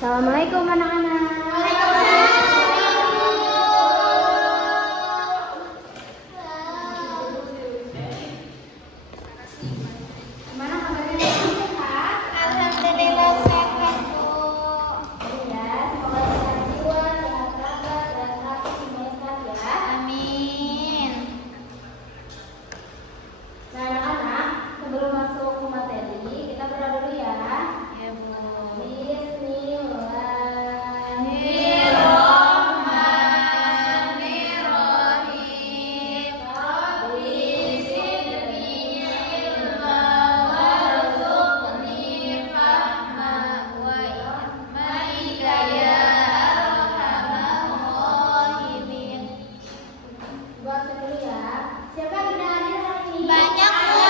Assalamualaikum anak-anak. Gimana kabarnya? Sehat? Alhamdulillah sehat, Bu. Ya, semoga sehat jiwa, sehat raga, dan hati semuanya sehat ya. Amin. Nah, anak-anak, sebelum masuk ke materi, kita berdoa dulu ya. Ya, Bu. Bismillahirrahmanirrahim. Rabbi zidni ilma warzuqni fahma wa ilmaika ya arhamar rahimin. Buat dulu ya. Siapa yang tidak hadir hari ini? Banyak, Bu.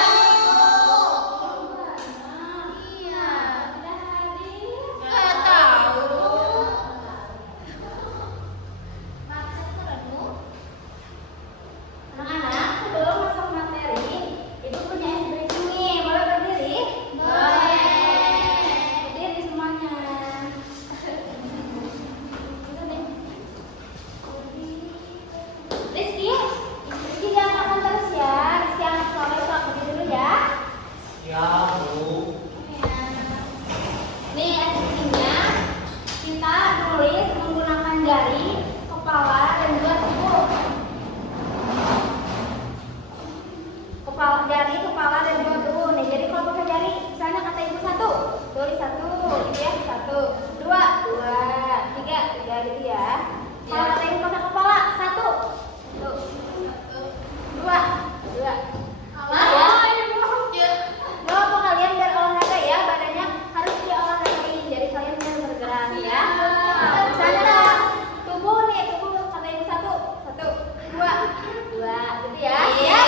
Iya. Tidak hadir. Nggak tahu. Macet terus, Bu. Anak-anak, sebelum masuk materi, Ibu punya icebreaker nih. Boleh berdiri? Boleh. Berdiri semuanya. Itu nih. Rizky, Rizky jangan makan terus ya. Rizky anak sekolah itu aku dulu ya. Ya, Bu. Nih activity-nya, kita nulis menggunakan jari, kepala, dan juga tubuh. Jari, kepala, dan juga tubuh. Nih, jadi kalau pakai jari, misalnya kata ibu satu, tulis satu, gitu ya, satu, dua, tiga gitu ya. Kalau kata ibu pakai kepala, satu, dua. Ya. Gak apa kalian biar olahraga ya, badannya harus diolahragain, jadi kalian bisa bergerak ya. Misalnya tubuh nih, tubuh kata ibu satu, dua, gitu ya. Siap?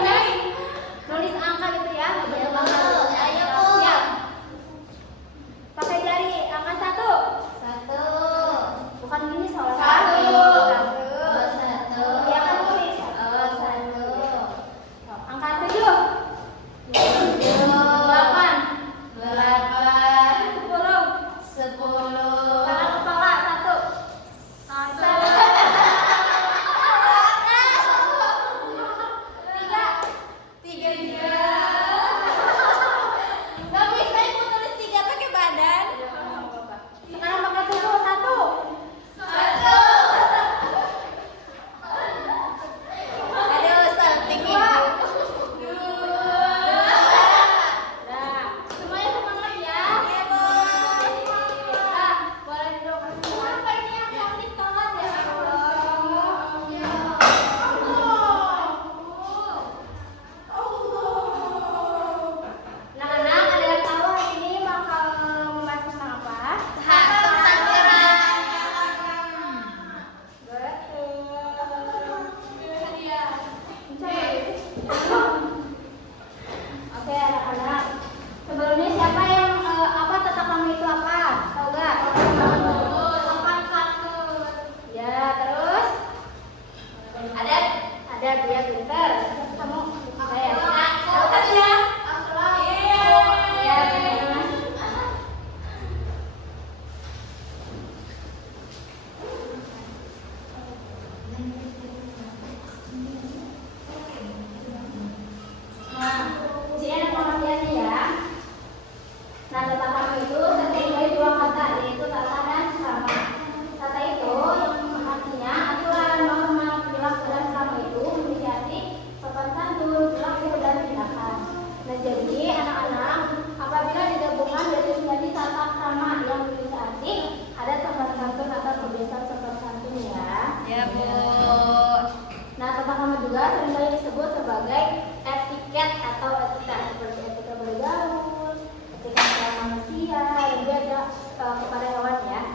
Jadi nulis angka gitu ya, bentuk angka. Ayo, Bu. Siap. Pakai jari, angka satu. Bukan gini soalnya. Satu. Satu. Ya kan tulis. Satu. Angka 7. 8. 10. Tangan kepala 1. Tiga juga. Nggak bisa Ibu tulis tiga pakai badan. Sekarang pakai tubuh 1. Aduh, salting Ibu. Nah, semuanya semangat ya. Ya, Bu. Nah, boleh duduk semua. Anak-anak, ada yang tahu hari ini bakal membahas tentang apa? Oke, anak-anak. Sebelumnya siapa yang apa tata kamu itu apa? Tahu gak? Ya, terus? Ada dia pinter. Kamu saya. Ya, benar. Nah, di sini ada pengertiannya ya. Nah, tata krama itu terdiri dari dua kata, yaitu tata dan krama. Tata itu yang artinya aturan, norma, perilaku dan krama itu memiliki arti sopan santun, perilaku dan tindakan. Nah, jadi anak-anak, apabila digabungkan jadi menjadi tata krama yang memiliki arti ada sopan santun atau kebiasaan sopan santun ya. Ya, Bu. Nah, tata krama juga seringkali disebut sebagai etiket atau etika, seperti etika bergaul, etika kepada manusia, dan juga kepada hewan ya.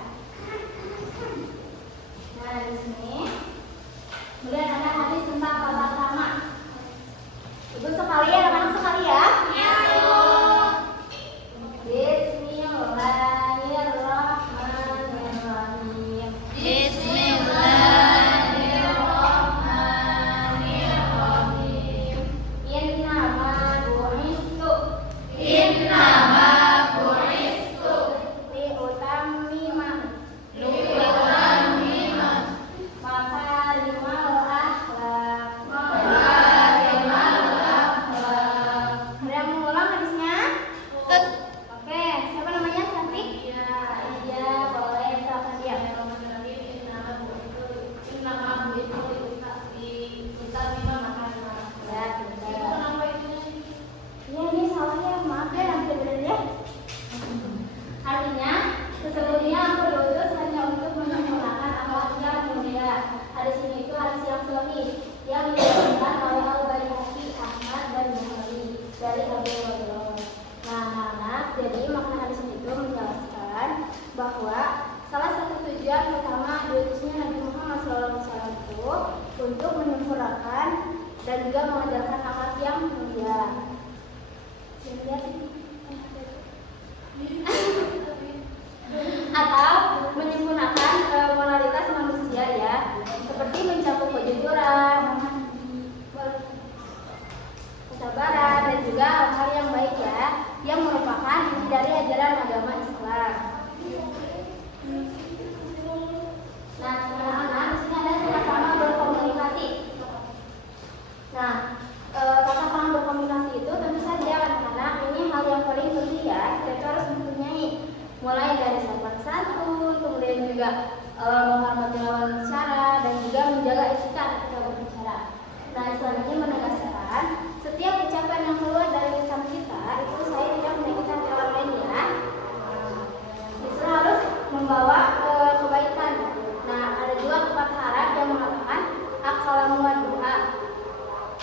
Nah, di sini kemudian ada hadis tentang tata krama. Ibu sekali, anak-anak sekali ya. Bismillahirrahmanirrahim. Bismillahirrahmanirrahim. Innama bu'istu Innama mengajarkan akhlak yang mulia. Atau menyempurnakan moralitas manusia ya, seperti mencakup kejujuran, kesabaran, dan juga hal-hal yang baik ya, yang merupakan inti dari ajaran agama Islam. Nah, anak-anak di sini ada tata krama berkomunikasi. Nah, tata krama berkomunikasi itu tentu saja anak-anak ini hal yang paling penting ya, kita harus mempunyai, mulai dari sopan santun, kemudian juga menghormati lawan bicara, dan juga menjaga etika ketika berbicara. Nah, Islam ini menegaskan setiap ucapan yang keluar dari lisan kita itu saya tidak menyakitkan orang lain ya. Justru harus membawa kebaikan. Nah, ada juga pepatah Arab yang mengatakan akalamu doa.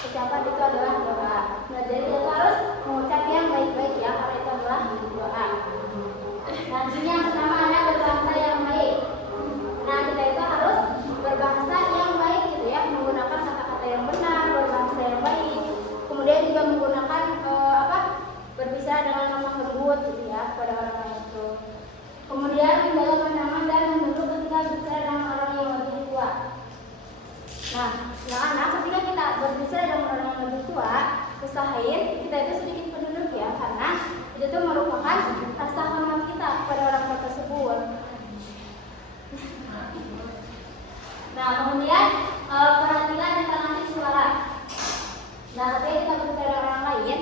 Ucapan itu adalah doa. Nah, jadi kita harus mengucap yang baik-baik ya, karena itu adalah doa. Nah, ini yang pertama ada berbahasa yang baik. Nah, kita itu harus berbahasa yang baik gitu ya, menggunakan kata-kata yang benar, berbahasa yang baik. Kemudian juga menggunakan berbicara dengan lemah lembut gitu ya kepada orang lain itu. Kemudian menjaga pandangan dan menunduk ketika berbicara dengan orang yang lebih tua. Nah, anak-anak ketika kita berbicara dengan orang yang lebih tua, usahain kita itu sedikit menunduk ya, karena itu tuh merupakan rasa hormat kita kepada orang tua tersebut. Nah, kemudian perhatikan intonasi suara. Nah, ketika kita berbicara dengan orang lain,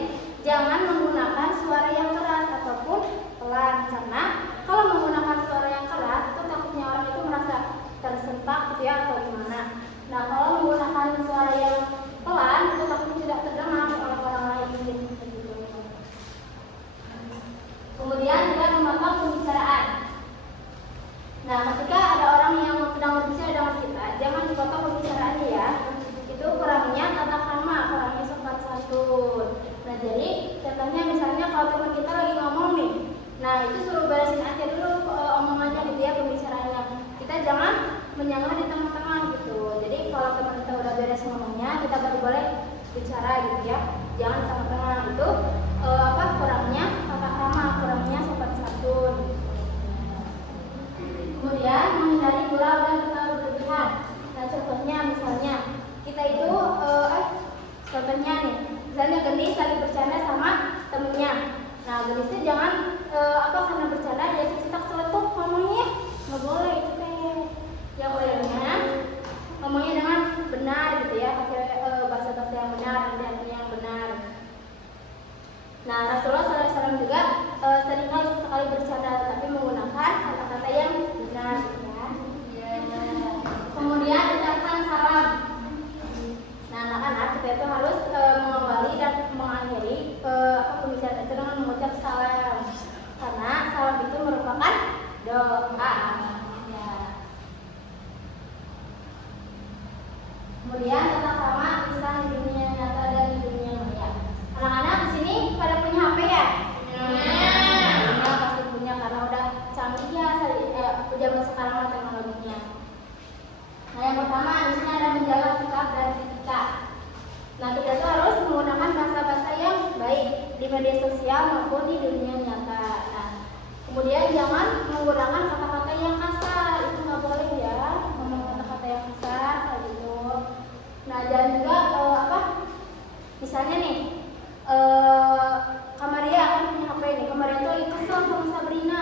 jangan menggunakan suara yang keras ataupun pelan, karena kalau menggunakan suara yang keras itu takutnya orang itu merasa tersentak gitu ya, atau gimana. Nah, kalau menggunakan suara yang pelan itu takutnya tidak terdengar oleh orang lain gitu. Kemudian juga memotong pembicaraan. Nah, ketika ada orang yang sedang berbicara dengan kita, jangan dipotong pembicaraannya ya. Itu kurangnya tata krama, kurangnya sopan santun. Nah, jadi contohnya misalnya kalau teman kita lagi ngomong nih, nah itu suruh beresin aja dulu omongannya gitu ya, pembicaraannya. Kita jangan menyangga di tengah-tengah gitu. Jadi kalau teman kita udah beres ngomongnya, kita baru boleh bicara gitu ya. Jangan di tengah-tengah itu kurangnya tata krama, kurangnya sopan santun. Kemudian menghindari gurau dan terlalu berlebihan. Nah, contohnya misalnya kita itu contohnya nih, misalnya Gendis lagi bercanda sama temennya. Nah, Gendis itu jangan karena bercanda dia cetak celetuk ngomongnya, nggak boleh itu teh. Yang bolehnya ngomongnya dengan benar gitu ya, pakai bahasa-bahasa yang benar, artinya yang benar. Nah, Rasulullah SAW juga seringkali sekali bercanda, tapi menggunakan kata-kata yang benar ya. Kemudian ucapkan salam. Nah, anak-anak kita itu harus mengawali dan mengakhiri pembicaraan itu dengan mengucap salam, karena salam itu merupakan doa ya. Kemudian tata krama lisan di dunia nyata dan di dunia maya. Anak-anak di sini pada punya HP ya? Punya, pasti punya karena udah canggih ya zaman sekarang teknologinya. Nah, yang pertama di sini ada menjaga sikap dan etika. Nah, kita tuh harus menggunakan bahasa-bahasa yang baik di media sosial maupun di dunia nyata. Nah, kemudian jangan menggunakan kata-kata yang kasar, itu nggak boleh ya, ngomong kata-kata yang kasar kayak gitu. Nah, dan juga misalnya nih Kamaria akan punya HP nih, Kamaria tuh lagi kesel sama Sabrina.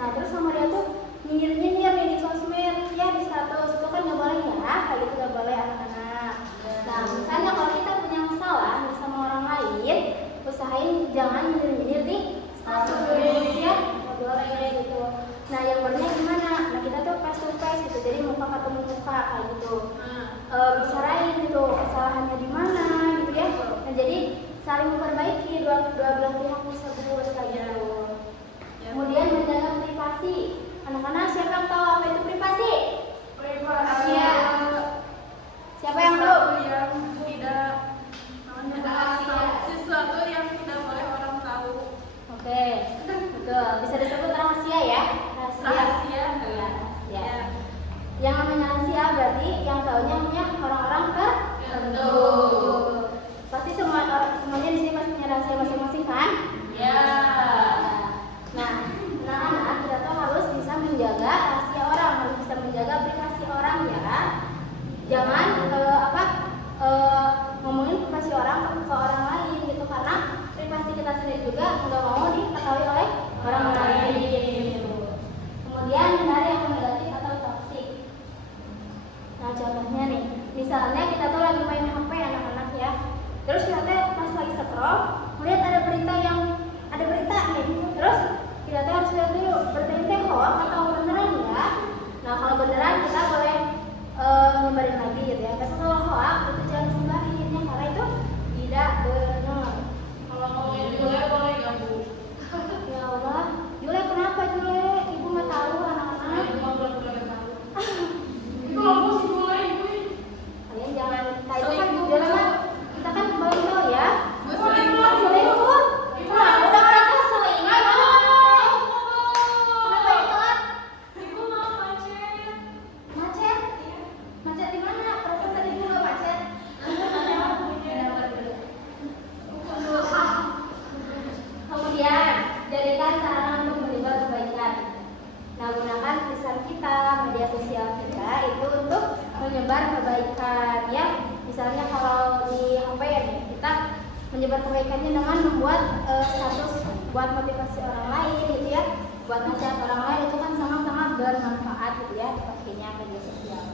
Nah, terus Kamaria tuh nyinyir-nyinyir nih di sosmed ya, di status, itu kan nggak boleh ya, kayak gitu nggak boleh anak-anak. Nah, misalnya kalau kita punya masalah nih sama orang lain, usahain jangan nyinyir-nyinyir di status ya, nggak boleh gitu. Nah, yang benernya gimana? Nah, kita tuh face to face gitu, jadi muka ketemu muka kayak gitu. Bicarain gitu kesalahannya di mana gitu ya. Nah, jadi saling memperbaiki dua belah pihak tersebut kayak gitu. Kemudian menjaga privasi. Anak-anak siapa yang tahu apa itu privasi? Privasi. Ya. Siapa yang tahu? Yang tidak scroll, melihat ada berita nih, terus kita tuh harus lihat dulu berita itu hoax atau beneran ya. Nah kalau beneran kita boleh nyebarin lagi gitu ya. Tapi kalau hoax itu jangan disebarin ya, karena itu tidak benar. Kalau ngomongin Jule boleh nggak Bu? Ya Allah, Jule kenapa Jule? Ibu nggak tahu anak-anak. Ibu mah belum tahu. Itu apa sih mulai ibu? Kalian jangan tahu kan Jule mah kita kan baru tahu ya. Selingkuh. Selingkuh. Nah, udah mereka selingkuh. Kenapa itu telat? Ibu mau macet. Macet? Macet di mana? Perasaan tadi juga macet. Kemudian, jadikan sarana untuk menyebar kebaikan. Nah, gunakan lisan kita, media sosial kita itu untuk menyebar kebaikan ya. Misalnya kalau di HP ya nih, kita menyebar kebaikannya dengan membuat status buat motivasi orang lain gitu ya. Buat nasihat orang lain itu kan sangat-sangat bermanfaat gitu ya, pakainya media sosial.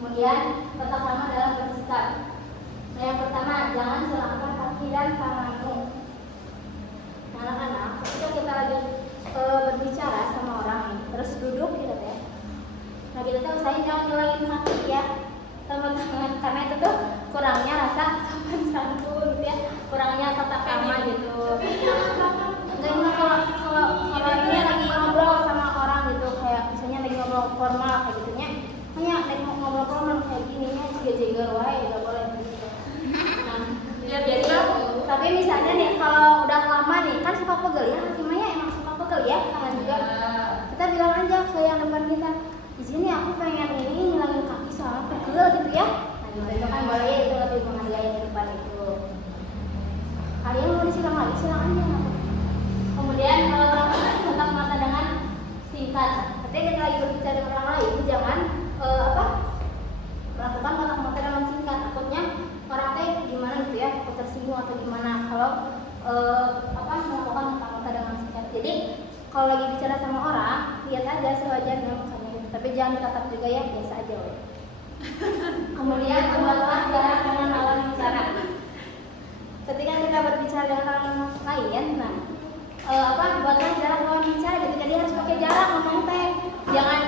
Kemudian tetap sama dalam bersikap. Nah, yang pertama, jangan selangkah kaki dan tanganmu. Nah, anak-anak, ketika kita lagi berbicara sama orang nih, terus duduk gitu ya. Nah, kita tuh usahain jangan nyelangin kaki ya, teman-teman, karena itu tuh kurangnya rasa sopan santun gitu ya, kurangnya tata krama gitu. Enggak kalau ini lagi ngobrol sama orang gitu, kayak misalnya lagi ngobrol formal kayak gitunya. Hanya lagi ngobrol formal kayak gini nya jaga wae enggak boleh gitu. Nah, jadi tapi misalnya nih kalau udah lama nih kan suka pegel ya, Hatimanya emang suka pegel ya, kangen juga. Kita bilang aja ke yang depan kita, di sini aku pengen ini ngilangin kaki soalnya pegel gitu ya. Nah, gitu itu kan boleh, itu lebih menghargai yang di depan itu. Kalian mau disilang lagi, silang aja. Kemudian tetap mata dengan singkat. Ketika kita lagi berbicara dengan orang lain, jangan melakukan kata-kata dengan singkat. Takutnya orang teh gimana gitu ya, takut tersinggung atau gimana kalau melakukan kata-kata dengan singkat. Jadi kalau lagi bicara sama orang, lihat aja sewajarnya mukanya gitu. Tapi jangan ditatap juga ya, biasa aja. Kemudian buatlah jarak dengan lawan bicara. Ketika kita berbicara dengan orang lain, buatlah jarak lawan bicara. Ketika dia harus pakai jarak ngomong teh, jangan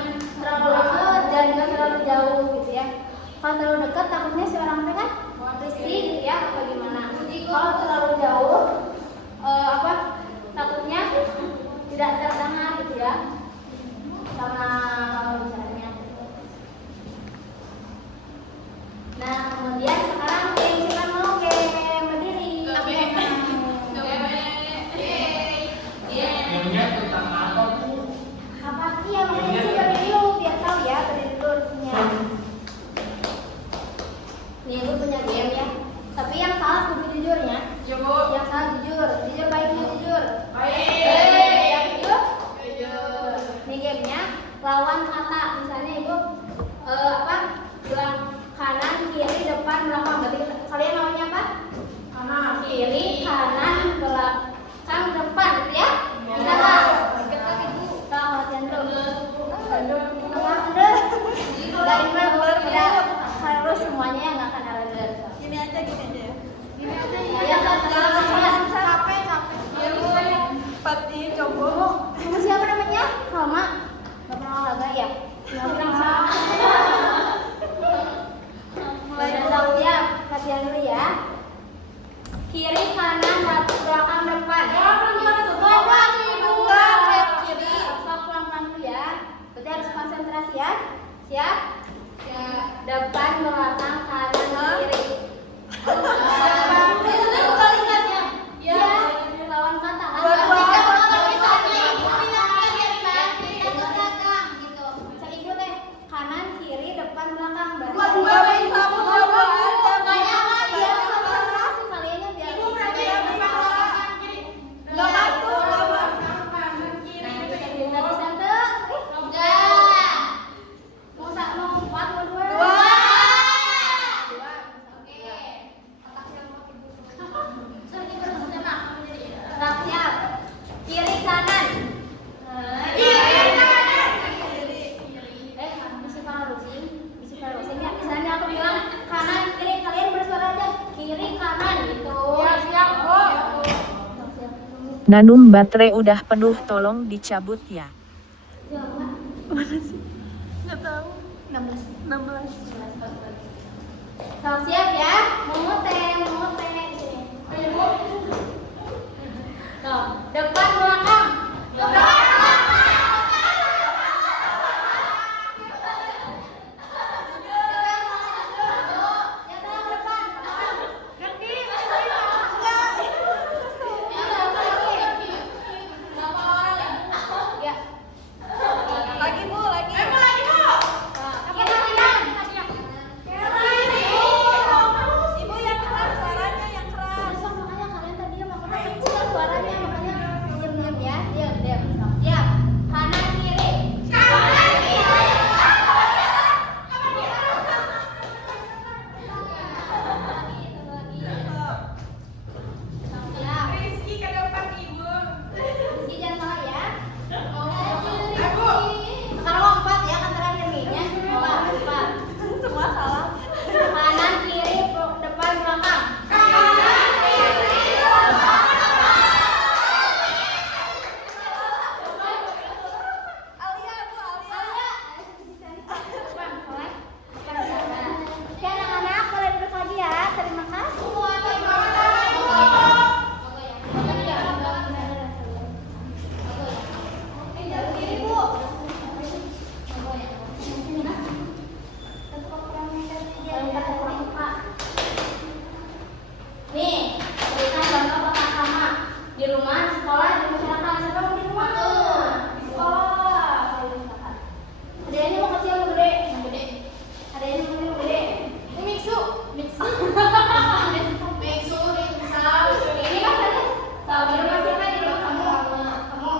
terlalu dekat dan juga terlalu jauh gitu ya. Kalau terlalu dekat takutnya si orang teh kan risih gitu ya, apa gimana. Kalau terlalu jauh takutnya tidak terdengar gitu ya sama lawan bicaranya. Nah, kemudian sekarang siapa mau berdiri? Gamenya tentang apa Bu? Apa sih yang berdiri dulu biar tahu ya, berdiri dulu punya. Nih, gue punya game ya. Tapi yang salah kudu jujurnya. Ya Bu. Yang salah jujur baiknya jujur. Baik. Yang jujur. Nih gamenya lawan kata. Misalnya ibu bilang kanan, kiri, depan, belakang. Berarti kalian namanya apa? Kanan. Kiri, kanan, belakang, depan gitu ya. Bisa nggak? Kalau latihan dulu. Udah harus semuanya yang nggak akan ada. Gini aja ya. Ya, capek. Ya Bu. Pati coba. Kamu siapa namanya? Salma. Gak pernah olahraga ya? Nggak bilang sama. Mulai Udah siap, latihan dulu ya. Kiri, kanan, belakang, depan. kiri. Sok pelan-pelan dulu ya. Berarti harus konsentrasi ya. Siap? Depan, belakang, kanan, kiri. Iya, lawan kata. Gitu. Bisa ikut deh. Kanan, kiri, depan, belakang. Dua-dua bisa Bu. Dua-dua aja. Biar konsentrasi kaliannya biar. Nggak masuk. Bisa tuh. Mau 4 mau 2? Dua. Nanum baterai udah penuh, tolong dicabut ya. Mana sih? Nggak tahu. 16. 16. Sok siap ya, mau teh di sini. Tuh, depan belakang. Lagi Bu, lagi. Ibu yang keras, suaranya yang keras. Makanya kalian tadi makanya kecil suaranya, makanya diam-diam ya, diam. Siap. Kanan kiri. Siap. Rizky ke depan Ibu. Rizky jangan salah ya. Sekarang lompat ya, kan terakhir nih ya. Lompat. Semua salah. Kanan kiri depan belakang. Alia Bu, Alia. Oke anak-anak boleh duduk lagi ya. Terima kasih. Nih, berikan contoh pertama di rumah, di sekolah, di masyarakat. Siapa mau di rumah? Di sekolah. Adanya mau kecil mau gede? Mau gede. Adanya mau kecil mau gede? Ini mixu. Mixu, ini mas ada? Tahu di rumah siapa? Di rumah kamu.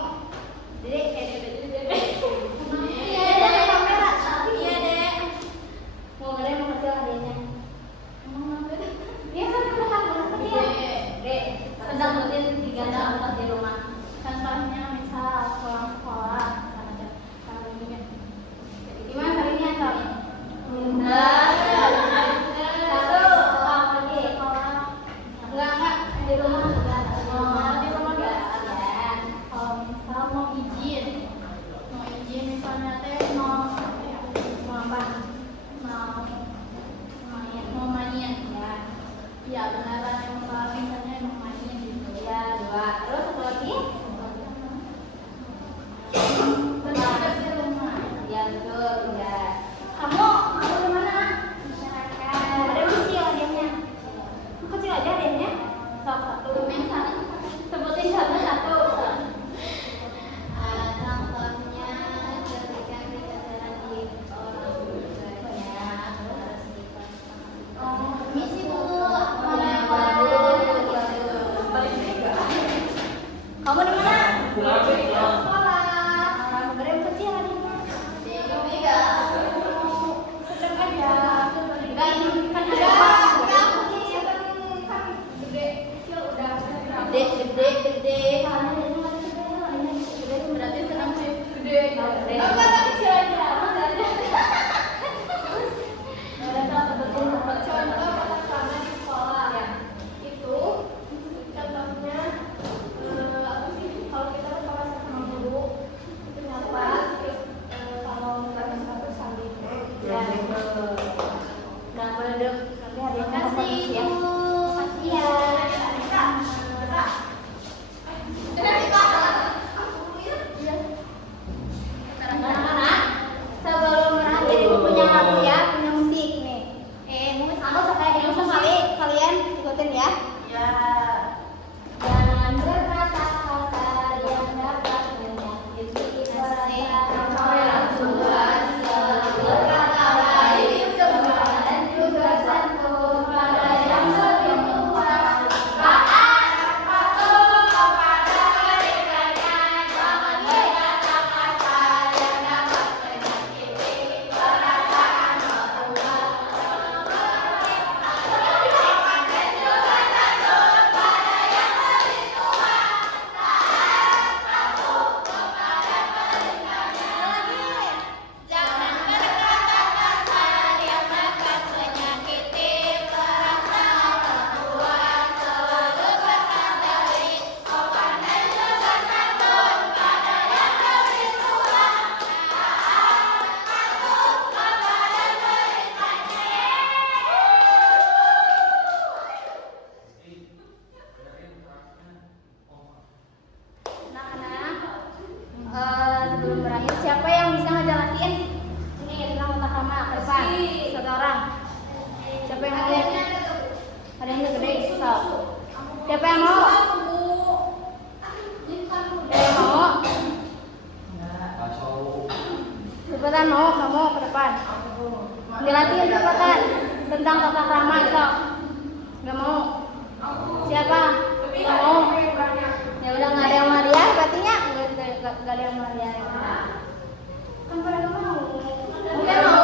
Dede, Dede. Iya, Dede, kamera. Iya, Dede. Mau gede mau kecil adanya? Dia kan berapa dia? Dek, sedang rutin 3 jam di rumah. Contohnya misal sekolah, sama ininya. Gimana harinya Tom? Enggak di rumah enggak. Di rumah enggak. Kalau misal mau izin misalnya teh mau apa? Mau main ya. Iya beneran emang kalau misalnya emang main gitu ya 2. Terus satu lagi? Benar di rumah. Ya betul ya. Kamu di mana? Masyarakat. Ada kecil adanya. Kecil aja adanya. Satu. Sebutin satu. Contohnya ketika kita jalan di orang banyak harus misi Bu. Kamu di mana? Sekolah. Berem kecil adanya. Sedang aja. Enggak ini kan ada. Gede, kecil udah. Gede. Berarti sedang gede. Enggak kecil aja. Contoh pertama di sekolah ya. Itu contohnya apa sih? Kalau kita kan pakai sama guru itu nyapa, terus kalau nggak bisa terus sambil ya betul. Udah boleh dong. Nanti ada yang kasih ya. Kasih ya. Anak-anak, sebelum berakhir ibu punya lagu ya, punya musik nih. Aku suka yang musik kalian ikutin ya. Ya. Jangan berkata kasar yang dapat menyakiti perasaan orang tua. Berkata baik kepada dan juga santun pada yang lebih tua. Siapa yang mau? Yang mau? Cepetan mau, kamu ke depan. Jelasin cepetan tentang tata krama itu. Gak mau? Siapa? Gak mau? Ya udah nggak ada yang mau dia, berarti nya nggak ada yang mau dia. Kan pada nggak mau. Mungkin mau.